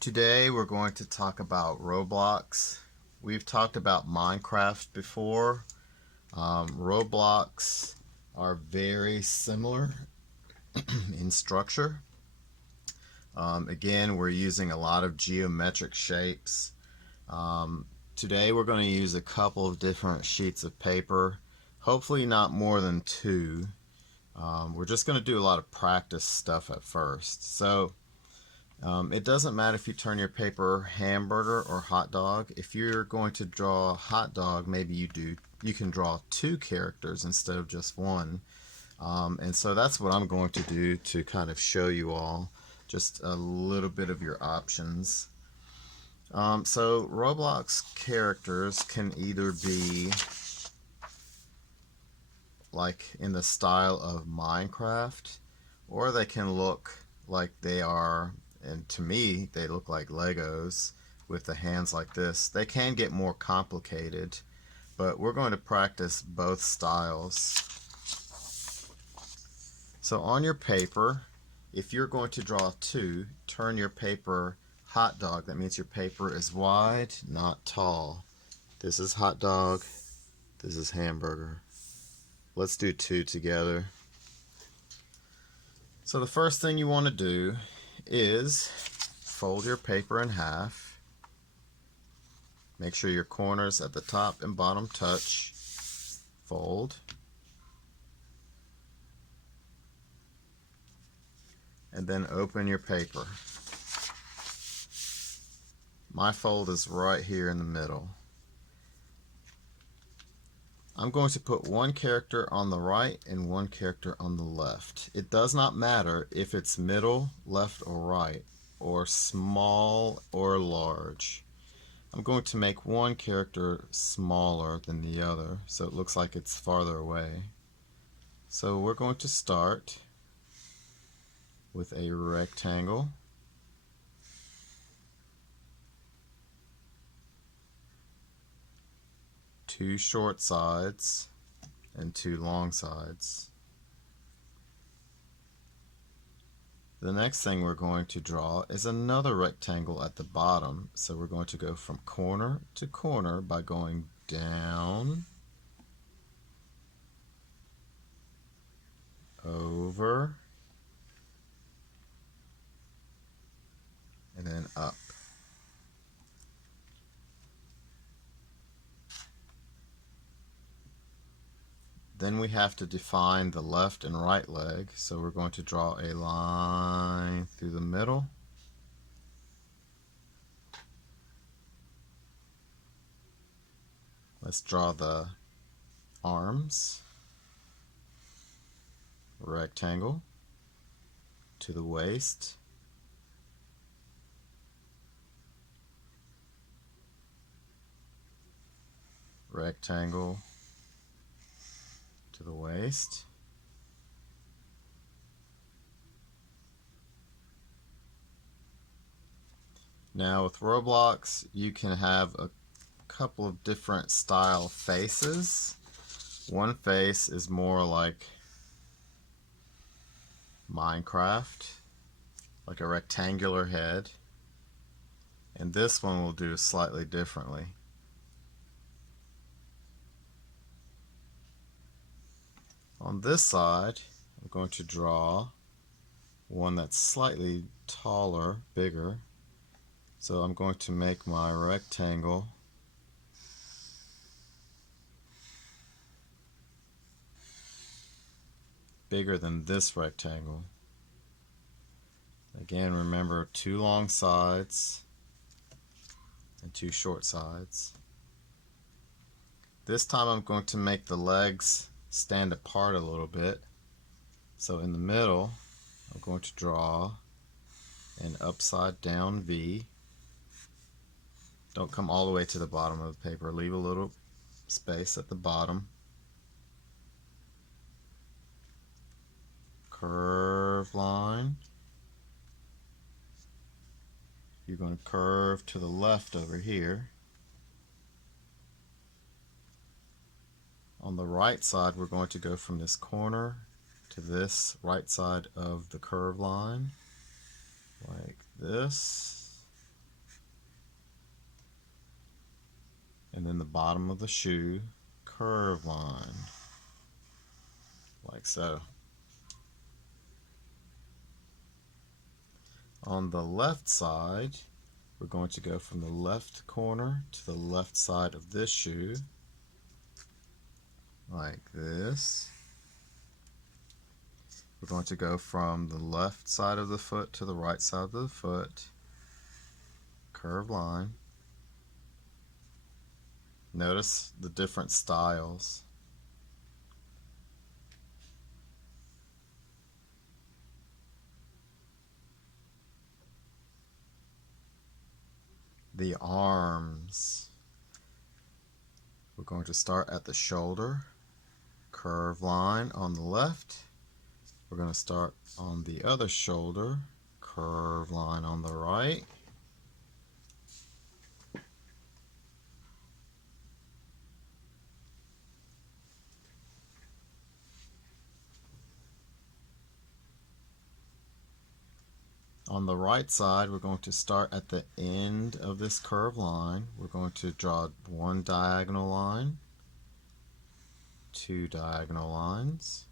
Today we're going to talk about Roblox. We've talked about Minecraft before. Roblox are very similar in structure. Again, we're using a lot of geometric shapes. Today we're going to use a couple of different sheets of paper, hopefully not more than two. We're just going to do a lot of practice stuff at first. So it doesn't matter if you turn your paper hamburger or hot dog. If you're going to draw a hot dog, maybe you can draw two characters instead of just one. And so that's what I'm going to do to kind of show you all just a little bit of your options. So Roblox characters can either be like in the style of Minecraft, or they can look like they are, and to me they look like Legos with the hands like this. They can get more complicated, but we're going to practice both styles. So on your paper, if you're going to draw two, turn your paper hot dog. That means your paper is wide, not tall. This is hot dog, this is hamburger. Let's do two together. So the first thing you want to do is fold your paper in half. Make sure your corners at the top and bottom touch. Fold. And then open your paper. My fold is right here in the middle. I'm going to put one character on the right and one character on the left. It does not matter if it's middle, left, or right, or small or large. I'm going to make one character smaller than the other so it looks like it's farther away. So we're going to start with a rectangle. Two short sides and two long sides. The next thing we're going to draw is another rectangle at the bottom. So we're going to go from corner to corner by going down, over, and then up. Then we have to define the left and right leg, so we're going to draw a line through the middle. Let's draw the arms. Rectangle to the waist. Rectangle to the waist. Now with Roblox, you can have a couple of different style faces. One face is more like Minecraft, like a rectangular head, and this one will do slightly differently. On this side, I'm going to draw one that's slightly taller, bigger. So I'm going to make my rectangle bigger than this rectangle. Again, remember, two long sides and two short sides. This time I'm going to make the legs stand apart a little bit. So in the middle, I'm going to draw an upside down V. Don't come all the way to the bottom of the paper. Leave a little space at the bottom. Curve line. You're going to curve to the left over here. On the right side, we're going to go from this corner to this right side of the curve line, like this. And then the bottom of the shoe, curve line, like so. On the left side, we're going to go from the left corner to the left side of this shoe, like this. We're going to go from the left side of the foot to the right side of the foot, curve line. Notice the different styles. The arms. We're going to start at the shoulder, curve line on the left. We're going to start on the other shoulder, curve line on the right. On the right side, we're going to start at the end of this curved line. We're going to draw one diagonal line, two diagonal lines.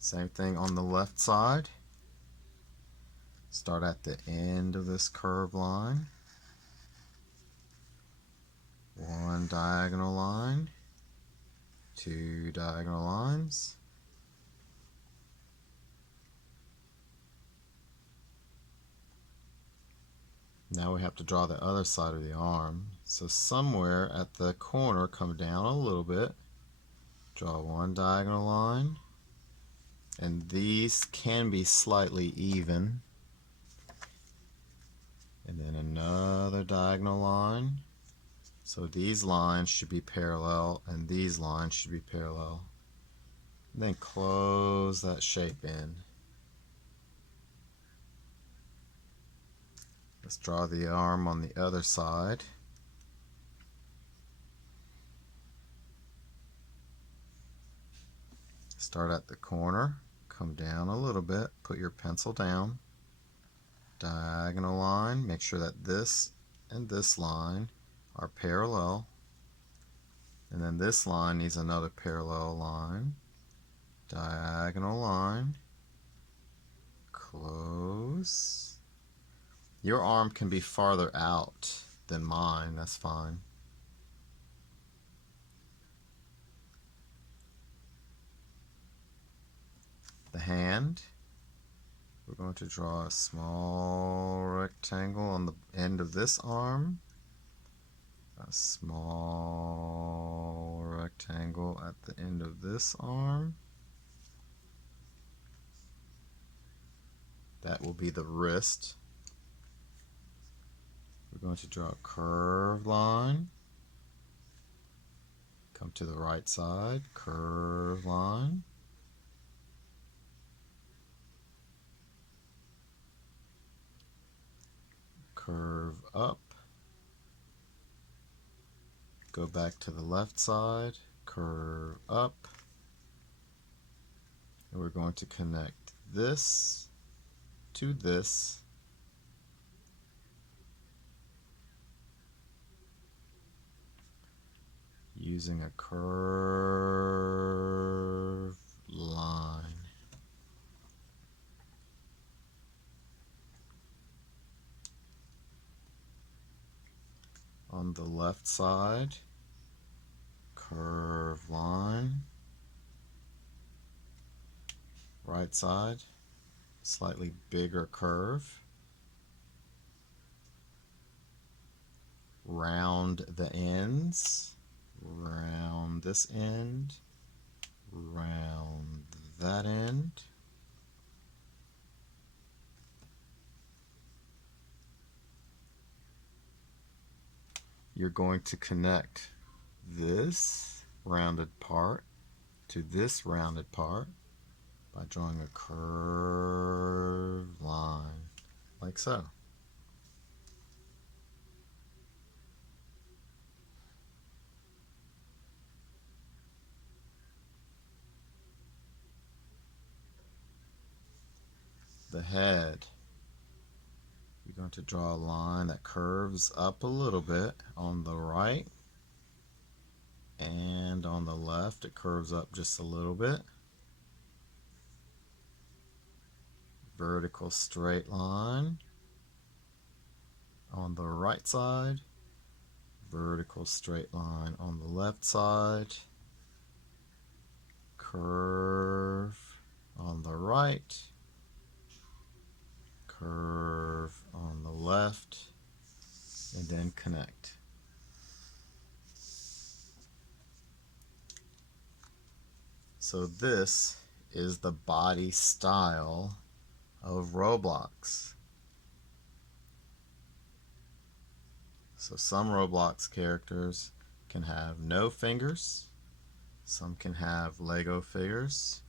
Same thing on the left side. Start at the end of this curved line, one diagonal line, two diagonal lines. Now we have to draw the other side of the arm. So somewhere at the corner, come down a little bit, draw one diagonal line, and these can be slightly even. And then another diagonal line. So these lines should be parallel and these lines should be parallel. And then close that shape in. Let's draw the arm on the other side. Start at the corner, come down a little bit, put your pencil down, diagonal line, make sure that this and this line are parallel, and then this line needs another parallel line, diagonal line, close. Your arm can be farther out than mine, that's fine. The hand, we're going to draw a small rectangle on the end of this arm, a small rectangle at the end of this arm. That will be the wrist. We're going to draw a curved line, come to the right side, curved line, curve up, go back to the left side, curve up, and we're going to connect this to this, using a curved line. On the left side, curved line. Right side, slightly bigger curve. Round the ends. Round this end, round that end. You're going to connect this rounded part to this rounded part by drawing a curved line, like so. The head. You're going to draw a line that curves up a little bit on the right, and on the left it curves up just a little bit. Vertical straight line on the right side, vertical straight line on the left side, curve on the right, curve on the left, and then connect. So this is the body style of Roblox. So some Roblox characters can have no fingers, some can have Lego fingers,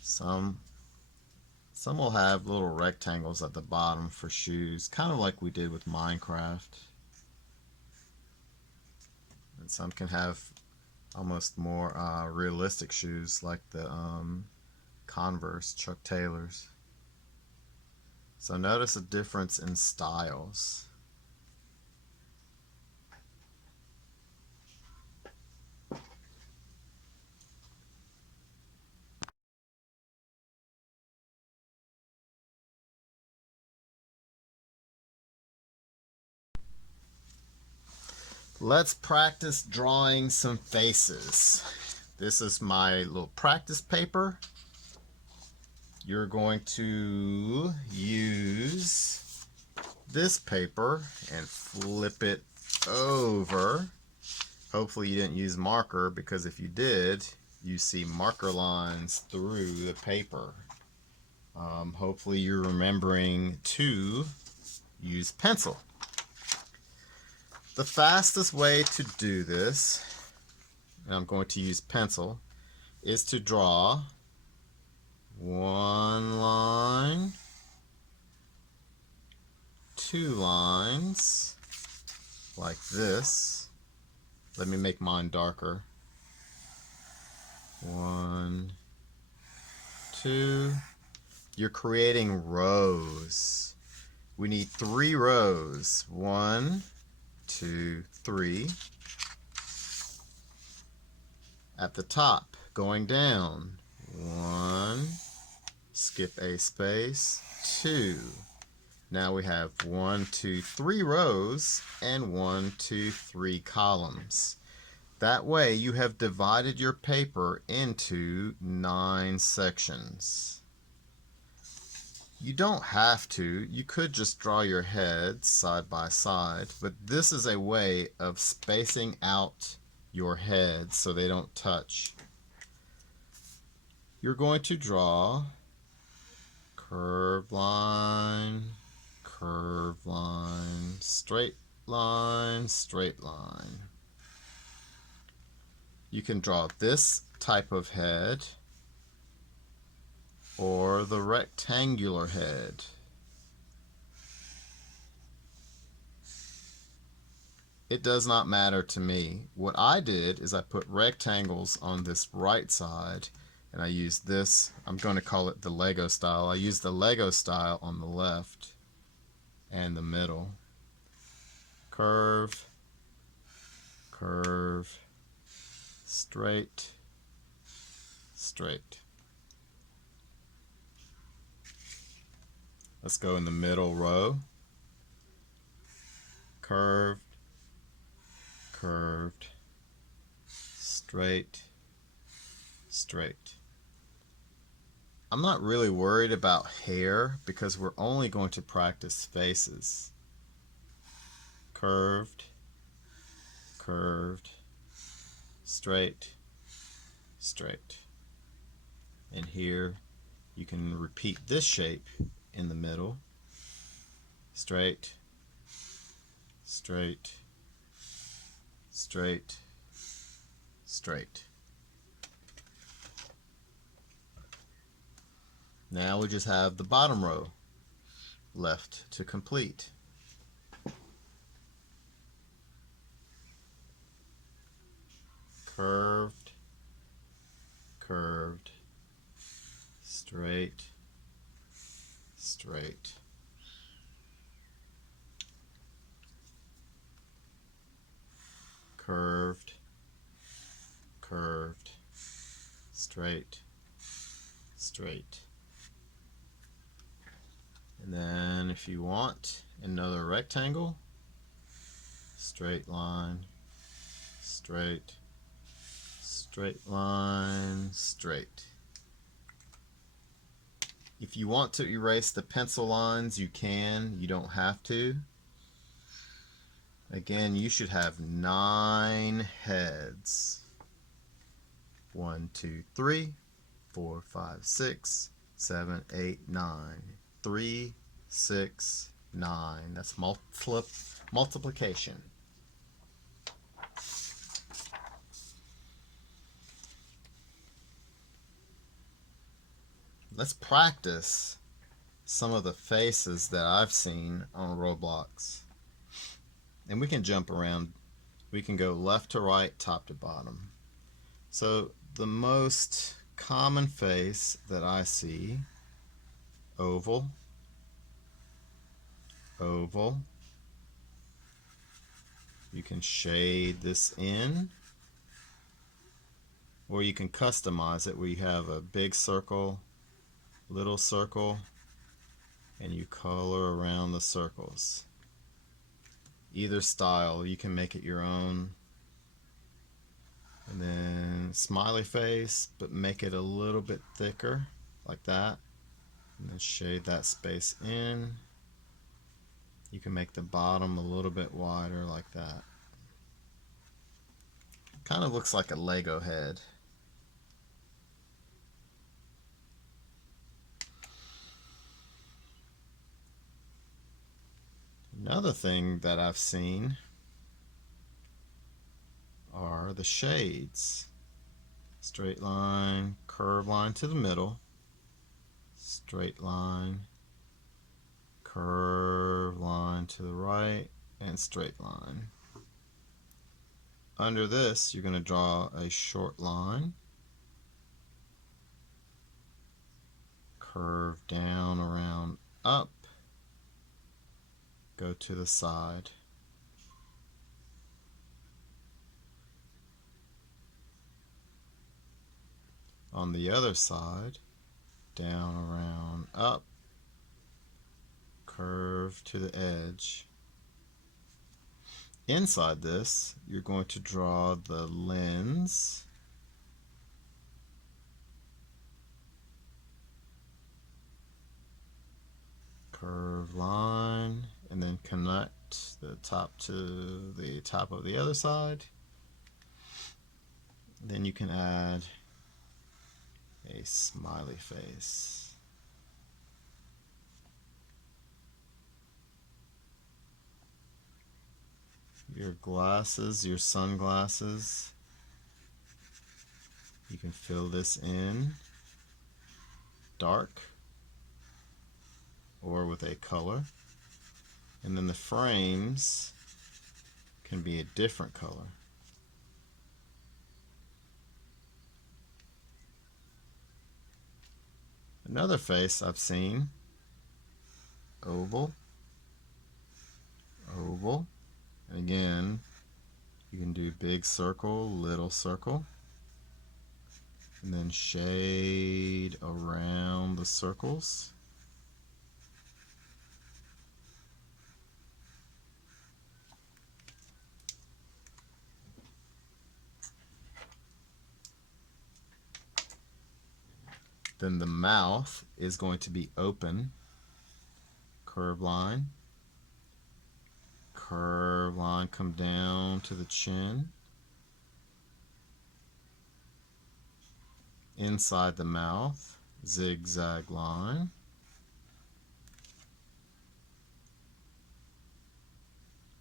some will have little rectangles at the bottom for shoes, kind of like we did with Minecraft. And some can have almost more realistic shoes like the Converse Chuck Taylors. So notice a difference in styles. Let's practice drawing some faces. This is my little practice paper. You're going to use this paper and flip it over. Hopefully you didn't use marker, because if you did, you see marker lines through the paper. Hopefully you're remembering to use pencil. The fastest way to do this, and I'm going to use pencil, is to draw one line, two lines, like this. Let me make mine darker. One, two. You're creating rows. We need 3 rows. 1, 2, 3. At the top, going down. 1, skip a space, 2. Now we have 1, 2, 3 rows and 1, 2, 3 columns. That way you have divided your paper into 9 sections. You don't have to. You could just draw your heads side by side, but this is a way of spacing out your heads so they don't touch. You're going to draw curved line, straight line, straight line. You can draw this type of head or the rectangular head. It does not matter to me. What I did is I put rectangles on this right side, and I used this, I'm going to call it the Lego style. I used the Lego style on the left and the middle. Curve, curve, straight, straight. Let's go in the middle row. Curved, curved, straight, straight. I'm not really worried about hair because we're only going to practice faces. Curved, curved, straight, straight. And here you can repeat this shape in the middle. Straight, straight, straight, straight. Now we just have the bottom row left to complete. Curved, curved, straight, straight. straight, straight. And then if you want another rectangle, straight line, straight, straight line, straight. If you want to erase the pencil lines, you can. You don't have to. Again, you should have 9 heads. 1, 2, 3, 4, 5, 6, 7, 8, 9. 3, 6, 9. That's multiplication. Let's practice some of the faces that I've seen on Roblox. And we can jump around. We can go left to right, top to bottom. So the most common face that I see, oval, oval. You can shade this in, or you can customize it where you have a big circle, little circle, and you color around the circles. Either style, you can make it your own. And then smiley face, but make it a little bit thicker, like that. And then shade that space in. You can make the bottom a little bit wider, like that. Kind of looks like a Lego head. Another thing that I've seen are the shades. Straight line, curved line to the middle, straight line, curved line to the right, and straight line. Under this, you're going to draw a short line, curve down, around, up, go to the side. On the other side, down, around, up, curve to the edge. Inside this, you're going to draw the lens, curve line, and then connect the top to the top of the other side. Then you can add a smiley face. Your glasses, your sunglasses, you can fill this in dark or with a color. And then the frames can be a different color. Another face I've seen, oval, oval. And again, you can do big circle, little circle, and then shade around the circles. Then the mouth is going to be open, curve line, come down to the chin. Inside the mouth, zigzag line.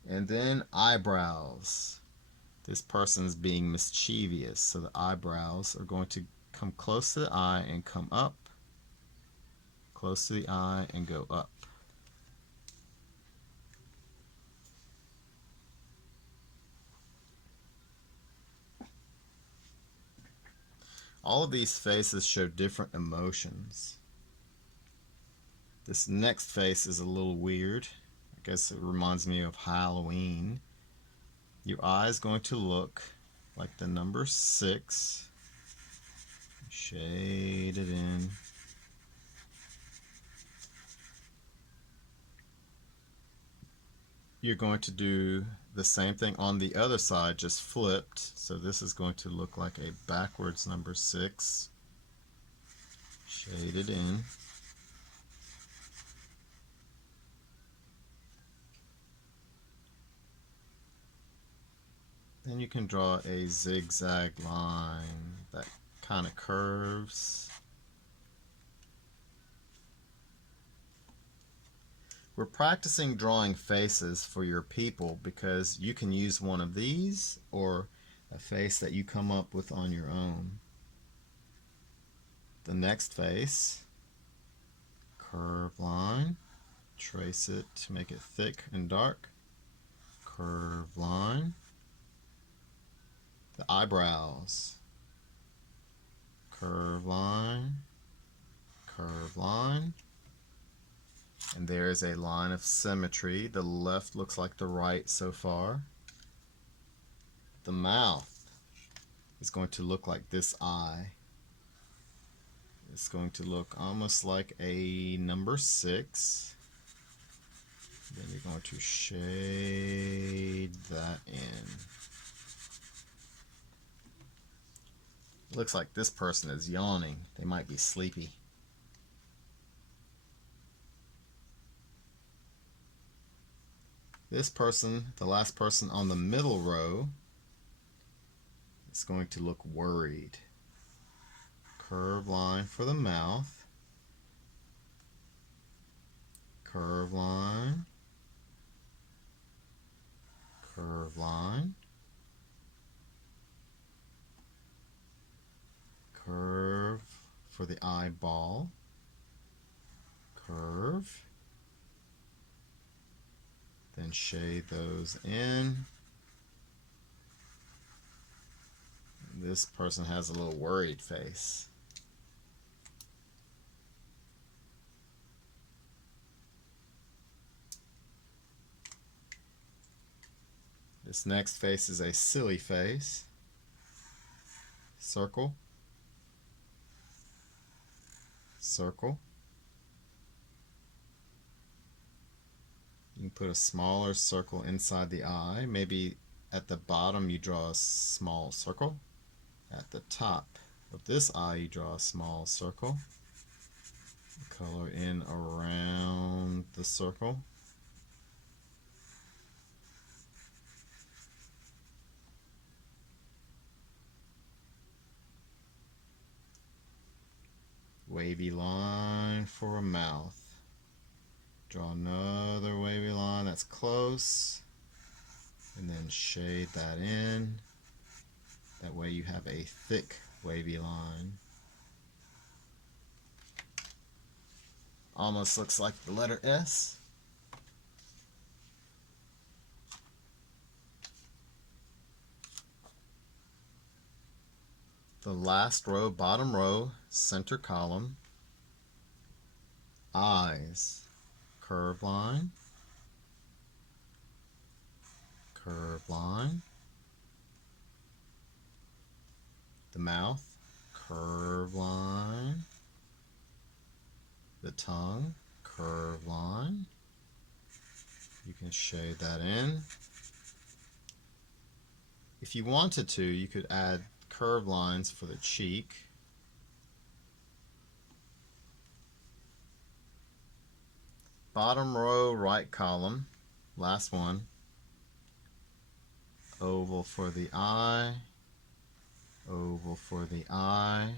And then eyebrows. This person's being mischievous, so the eyebrows are going to come close to the eye and come up, close to the eye and go up. All of these faces show different emotions. This next face is a little weird. I guess it reminds me of Halloween. Your eye is going to look like the number 6. Shade it in. You're going to do the same thing on the other side, just flipped. So this is going to look like a backwards number 6. Shade it in. Then you can draw a zigzag line that kind of curves. We're practicing drawing faces for your people because you can use one of these or a face that you come up with on your own. The next face, curve line, trace it to make it thick and dark, curve line. The eyebrows, curve line, curve line. And there's a line of symmetry. The left looks like the right so far. The mouth is going to look like this eye. It's going to look almost like a number 6. Then you're going to shade that in. Looks like this person is yawning. They might be sleepy. This person, the last person on the middle row, is going to look worried. Curve line for the mouth. Curve line. Curve line. Curve for the eyeball. Curve. Then shade those in. This person has a little worried face. This next face is a silly face. Circle. Circle. You can put a smaller circle inside the eye. Maybe at the bottom you draw a small circle. At the top of this eye you draw a small circle. Color in around the circle. Wavy line for a mouth. Draw another wavy line that's close, and then shade that in. That way you have a thick wavy line. Almost looks like the letter S. The last row, bottom row, center column, eyes. Curve line, curve line, the mouth, curve line, the tongue, curve line. You can shade that in. If you wanted to, you could add curve lines for the cheek. Bottom row, right column, last one. Oval for the eye, oval for the eye.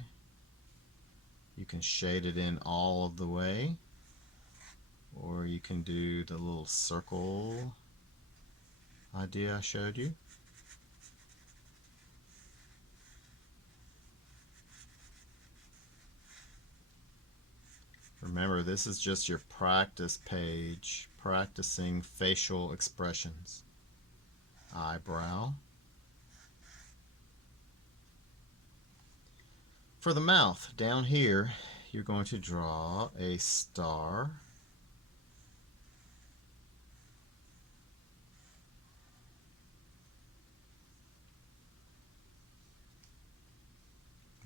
You can shade it in all of the way, or you can do the little circle idea I showed you. Remember, this is just your practice page, practicing facial expressions. Eyebrow. For the mouth, down here, you're going to draw a star.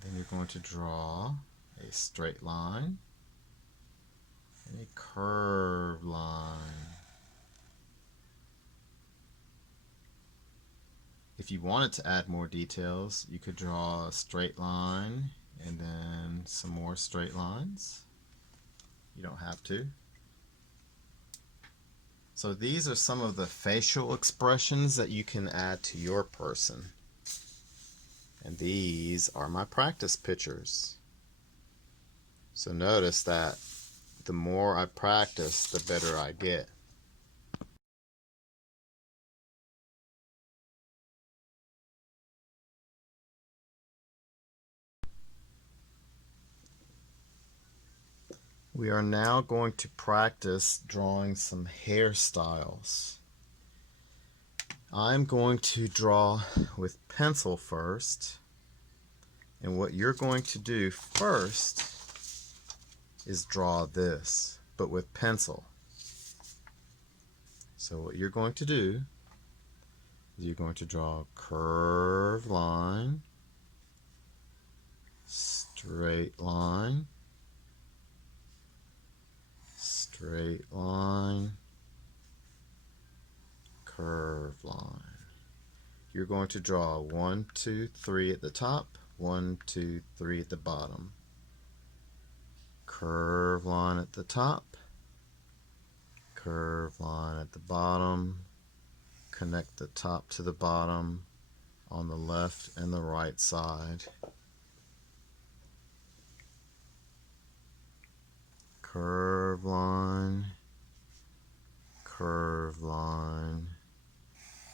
Then you're you're going to draw a straight line and a curved line. If you wanted to add more details, you could draw a straight line and then some more straight lines. You don't have to. So these are some of the facial expressions that you can add to your person. And these are my practice pictures. So notice that the more I practice, the better I get. We are now going to practice drawing some hairstyles. I'm going to draw with pencil first, and what you're going to do first is draw this, but with pencil. So what you're going to do is you're going to draw a curved line, straight line, straight line, curved line. You're going to draw 1, 2, 3 at the top, 1, 2, 3 at the bottom. Curved line at the top, curved line at the bottom. Connect the top to the bottom on the left and the right side. Curved line, curved line,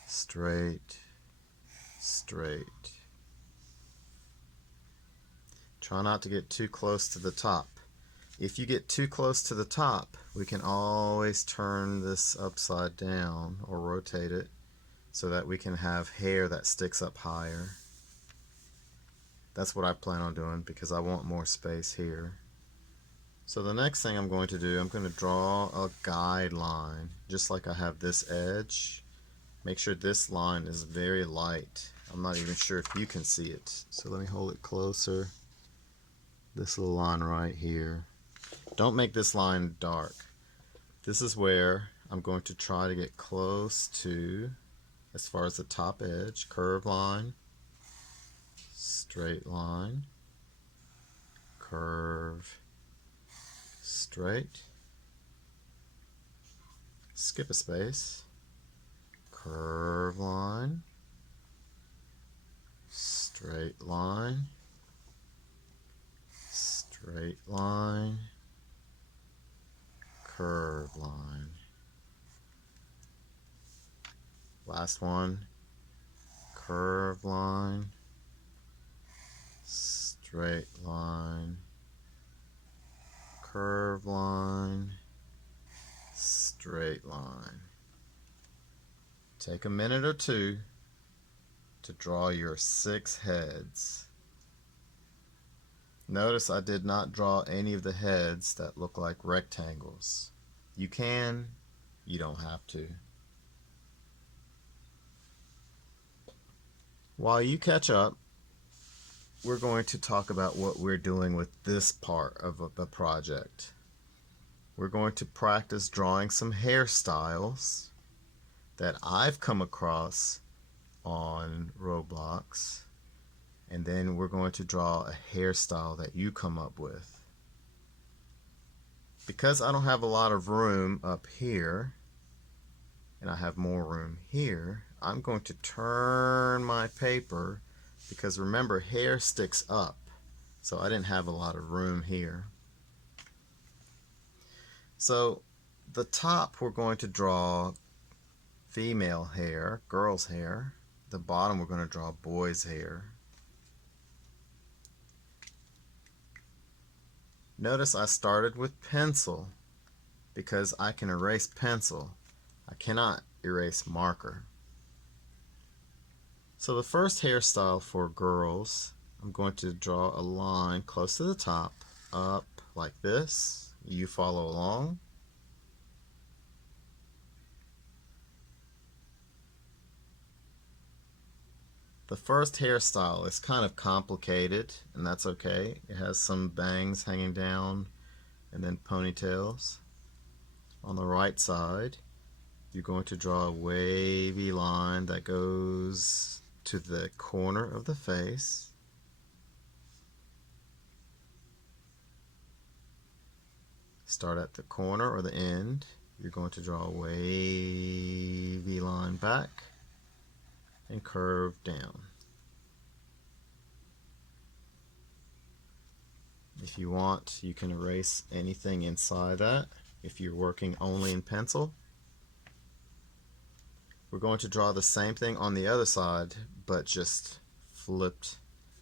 straight, straight. Try not to get too close to the top. If you get too close to the top, we can always turn this upside down or rotate it so that we can have hair that sticks up higher. That's what I plan on doing because I want more space here. So the next thing I'm going to do, I'm going to draw a guideline, just like I have this edge. Make sure this line is very light. I'm not even sure if you can see it. So let me hold it closer. This little line right here. Don't make this line dark. This is where I'm going to try to get close to, as far as the top edge, curved line, straight line, curve, straight, skip a space, curve line, straight line, straight line, curve line. Last one, curve line, straight line, curve line, straight line. Take a minute or two to draw your 6 heads. Notice I did not draw any of the heads that look like rectangles. You can, you don't have to. While you catch up, we're going to talk about what we're doing with this part of the project. We're going to practice drawing some hairstyles that I've come across on Roblox, and then we're going to draw a hairstyle that you come up with. Because I don't have a lot of room up here, and I have more room here, I'm going to turn my paper, because remember, hair sticks up, so I didn't have a lot of room here. So the top, we're going to draw female hair, girl's hair. The bottom, we're going to draw boy's hair. Notice I started with pencil because I can erase pencil. I cannot erase marker. So the first hairstyle for girls, I'm going to draw a line close to the top, up like this. You follow along. The first hairstyle is kind of complicated, and that's okay. It has some bangs hanging down and then ponytails. On the right side, you're going to draw a wavy line that goes to the corner of the face. Start at the corner or the end. You're going to draw a wavy line back and curve down. If you want, you can erase anything inside that if you're working only in pencil. We're going to draw the same thing on the other side, but just flipped.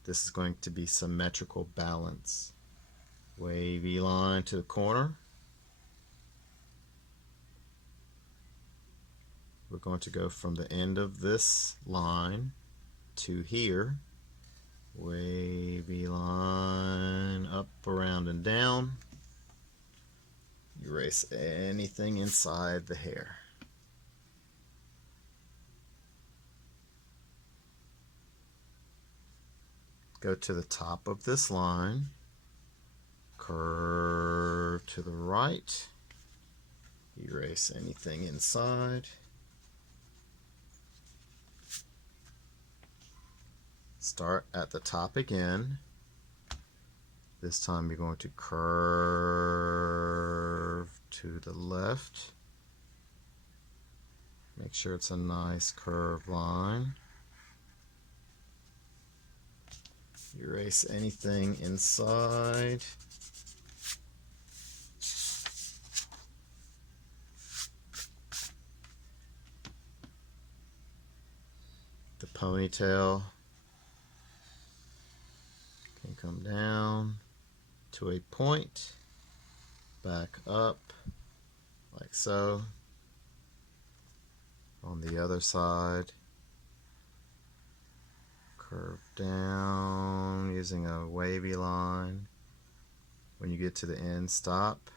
This is going to be symmetrical balance. Wavy line to the corner. We're going to go from the end of this line to here. Wavy line up, around, and down. Erase anything inside the hair. Go to the top of this line. Curve to the right. Erase anything inside. Start at the top again. This time you're going to curve to the left. Make sure it's a nice curved line. Erase anything inside. The ponytail can come down to a point, back up like so. On the other side, curve down using a wavy line. When you get to the end, stop,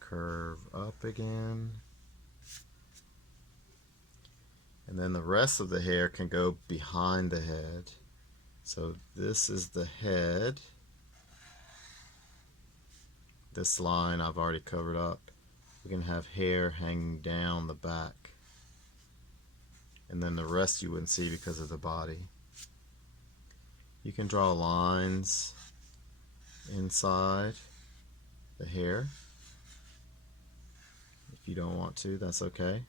curve up again. And then the rest of the hair can go behind the head. So this is the head. This line I've already covered up. We can have hair hanging down the back. And then the rest you wouldn't see because of the body. You can draw lines inside the hair. If you don't want to, that's okay.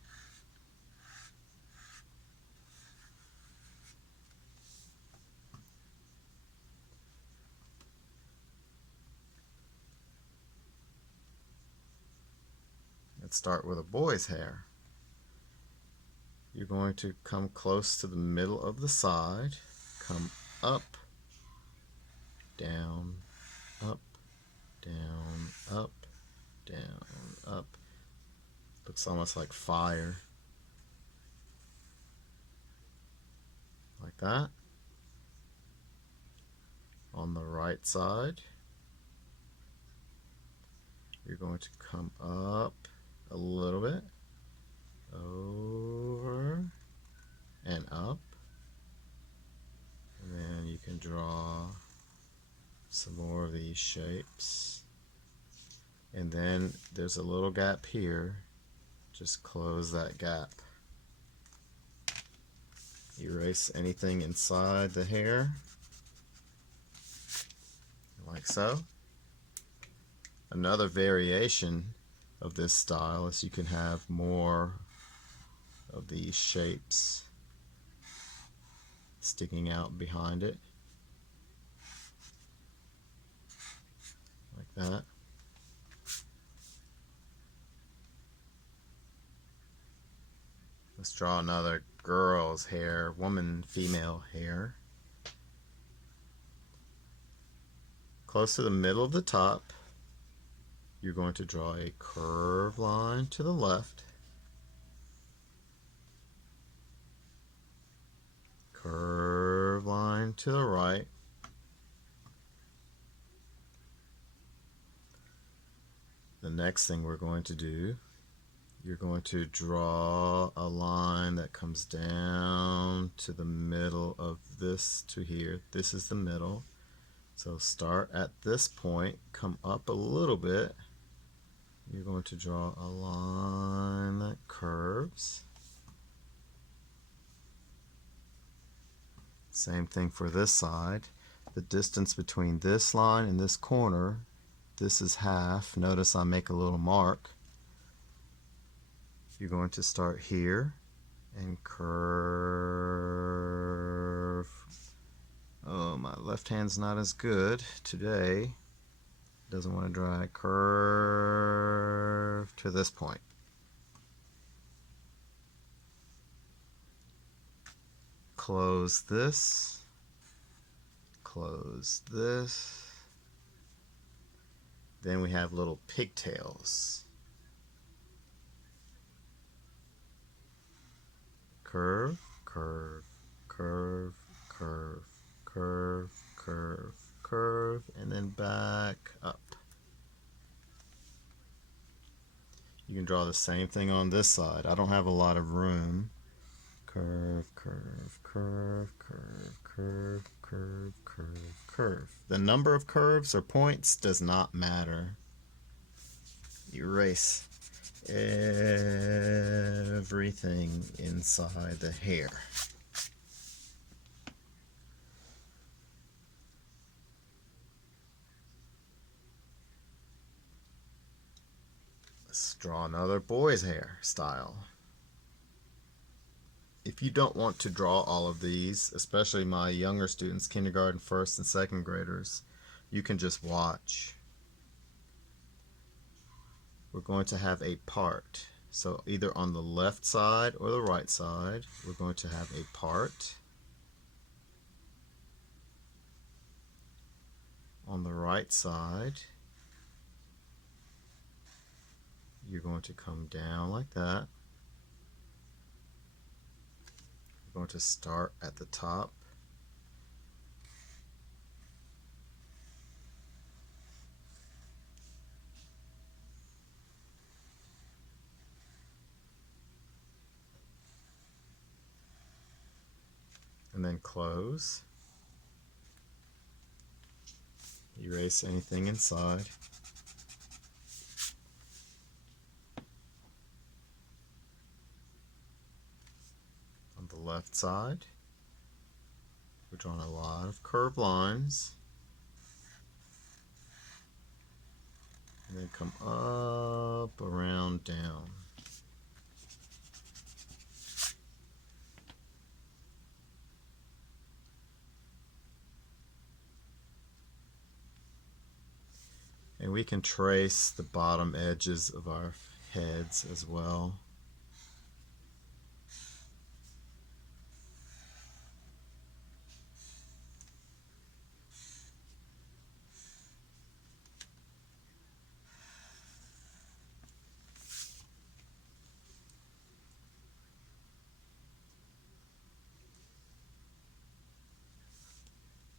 Let's start with a boy's hair. You're going to come close to the middle of the side, come up, down, up, down, up, down, up. Looks almost like fire. Like that. On the right side, you're going to come up a little bit, over and up, and then you can draw some more of these shapes, and then there's a little gap here. Just close that gap. Erase anything inside the hair like so. Another variation of this style is you can have more of these shapes sticking out behind it, like that. Let's draw another girl's hair, woman, female hair. Close to the middle of the top, you're going to draw a curved line to the left, curved line to the right, the next thing we're going to do You're going to draw a line that comes down to the middle of this to here. This is the middle. So start at this point, come up a little bit. You're going to draw a line that curves. Same thing for this side. The distance between this line and this corner, this is half. Notice I make a little mark. You're going to start here and curve. Oh, my left hand's not as good today. Doesn't want to drag. Curve to this point. Close this. Close this. Then we have little pigtails. Curve, curve, curve, curve, curve, curve, curve, and then back up. You can draw the same thing on this side. I don't have a lot of room. Curve, curve, curve, curve, curve, curve, curve, curve. The number of curves or points does not matter. Erase everything inside the hair. Let's draw another boy's hair style. If you don't want to draw all of these, especially my younger students, kindergarten, first and second graders, you can just watch. We're going to have a part. So either on the left side or the right side, we're going to have a part. On the right side, you're going to come down like that. We're going to start at the top. And then close. Erase anything inside. On the left side, we're drawing a lot of curved lines. And then come up, around, down. And we can trace the bottom edges of our heads as well.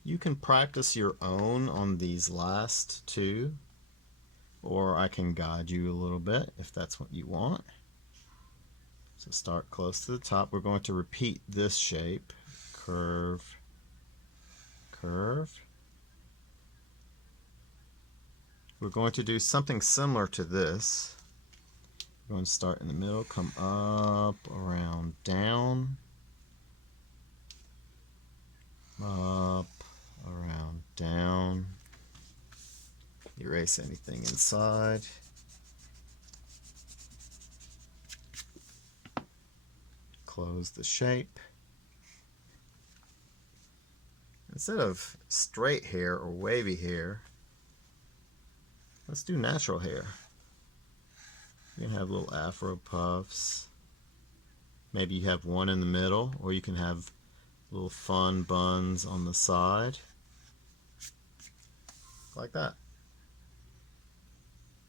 You can practice your own on these last two, or I can guide you a little bit if that's what you want. So start close to the top. We're going to repeat this shape. Curve, curve. We're going to do something similar to this. We're going to start in the middle, come up, around, down, up, around, down. Erase anything inside. Close the shape. Instead of straight hair or wavy hair, let's do natural hair. You can have little afro puffs. Maybe you have one in the middle, or you can have little fun buns on the side. Like that.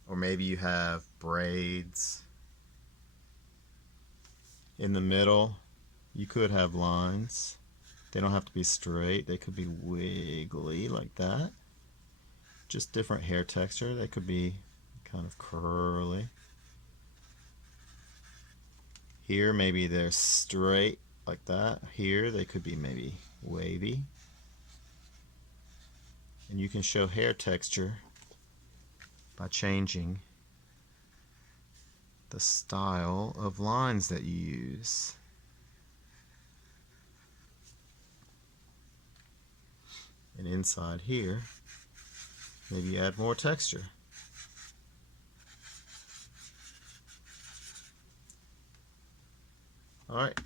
Or maybe you have braids. In the middle, you could have lines. They don't have to be straight. They could be wiggly like that. Just different hair texture. They could be kind of curly. Here maybe they're straight like that. Here they could be maybe wavy. And you can show hair texture by changing the style of lines that you use. And inside here, maybe add more texture. Alright,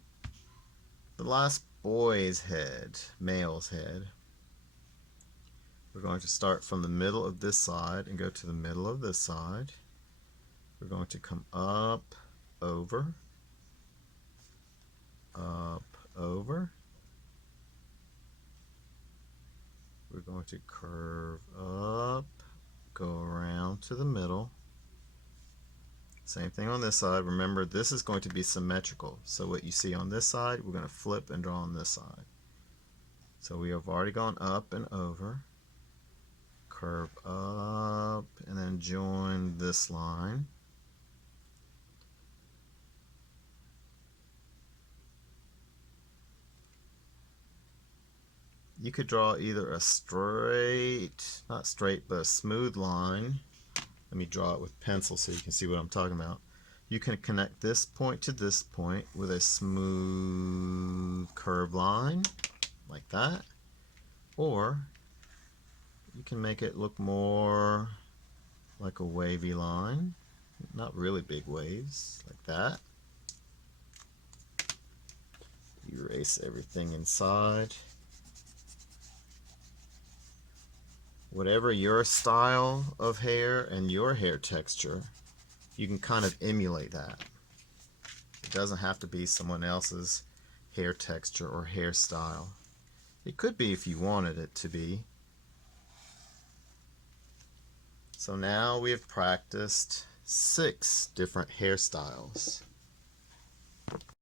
the last boy's head, male's head. We're going to start from the middle of this side and go to the middle of this side. We're going to come up, over, up, over. We're going to curve up, go around to the middle. Same thing on this side. Remember, this is going to be symmetrical. So what you see on this side, we're going to flip and draw on this side. So we have already gone up and over, curve up, and then join this line. You could draw either a straight, not straight, but a smooth line. Let me draw it with pencil so you can see what I'm talking about. You can connect this point to this point with a smooth curved line, like that. Or you can make it look more like a wavy line. Not really big waves, like that. Erase everything inside. Whatever your style of hair and your hair texture, you can kind of emulate that. It doesn't have to be someone else's hair texture or hairstyle. It could be if you wanted it to be. So now we have practiced 6 different hairstyles.